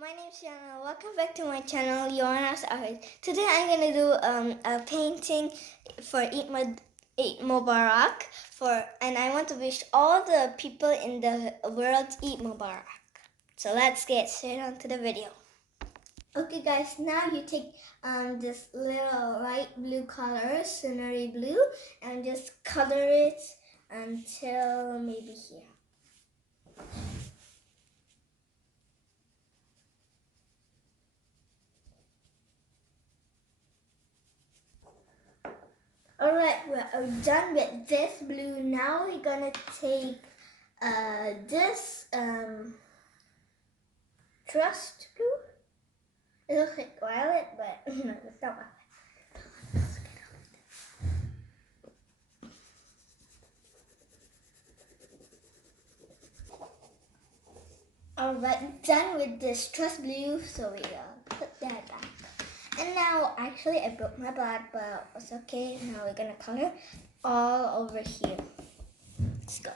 my name's Yoana. Welcome back to my channel, Yoana's Art. Today I'm gonna do a painting for Eid Mubarak and I want to wish all the people in the world Eid Mubarak. So let's get straight on to the video. Okay guys, now you take this little light blue color, scenery blue, and just color it until maybe here. Alright, we're done with this blue. Now we're gonna take this trust blue. It looks like violet, but no, it's not violet. Alright, done with this trust blue, so we put that back. And now, actually, I broke my black, but it's okay. Now we're gonna color all over here. Let's go.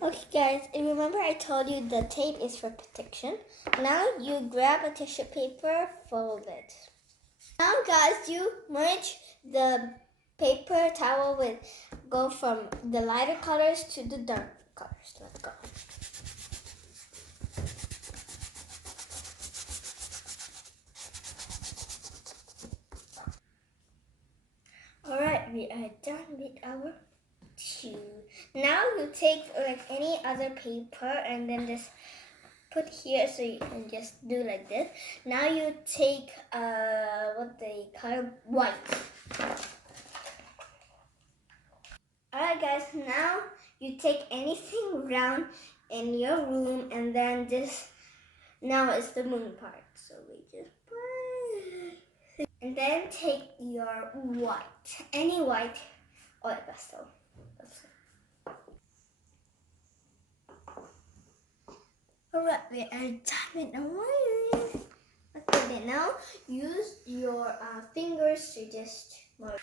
Okay guys, remember I told you the tape is for protection. Now you grab a tissue paper, fold it. Now guys, you merge the paper towel go from the lighter colors to the dark colors. Let's go. Alright, we are done with our tissue. Now you take like any other paper and then just put here so you can just do like this. Now you take what they call white. Alright guys, now you take anything round in your room and then now it's the moon part. So we just put, and then take your white, any white oil pastel. Alright, we are done with the wiring. Okay, now use your fingers to just mark.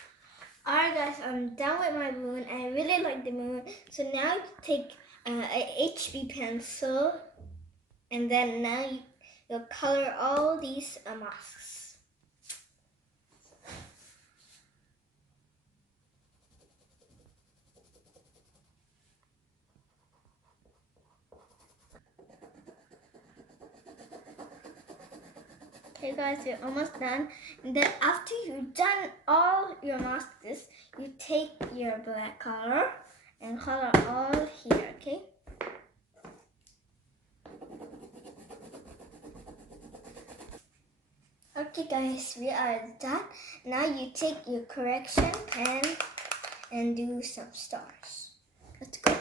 Alright guys, I'm done with my moon. I really like the moon. So now you take a HB pencil and then now you'll color all these masks. Okay guys, we're almost done. And then after you've done all your masks, you take your black color and color all here, okay? Okay guys, we are done. Now you take your correction pen and do some stars. Let's go.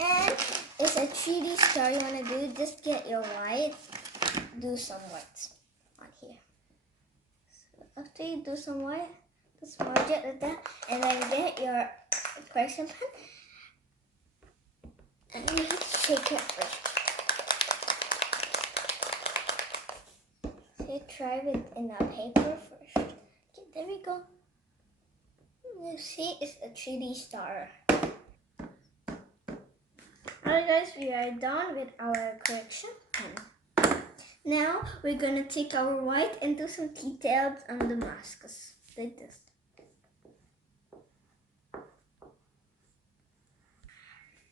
And it's a 3D star you want to do. Just get your white, do some whites on here. So after you do some white, just merge it like that, and then get your correction pen and you take it first. So try it in a paper first. Okay, there we go. You see, it's a 3D star. Alright guys, we are done with our correction pen. Now we're gonna take our white and do some details on the masks, like this.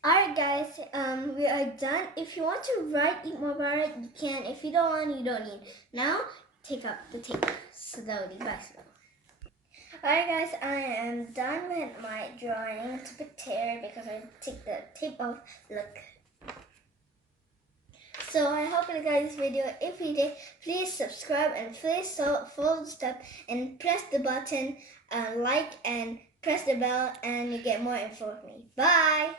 Alright guys, we are done. If you want to write Eid Mubarak, you can. If you don't want, you don't need. Now, take out the tape slowly by slowly. Alright guys, I am done with my drawing. It's a bit tear because I take the tape off. Look. So I hope you guys this video. If you did, please subscribe and please follow the step and press the button, like and press the bell and you get more info with me. Bye!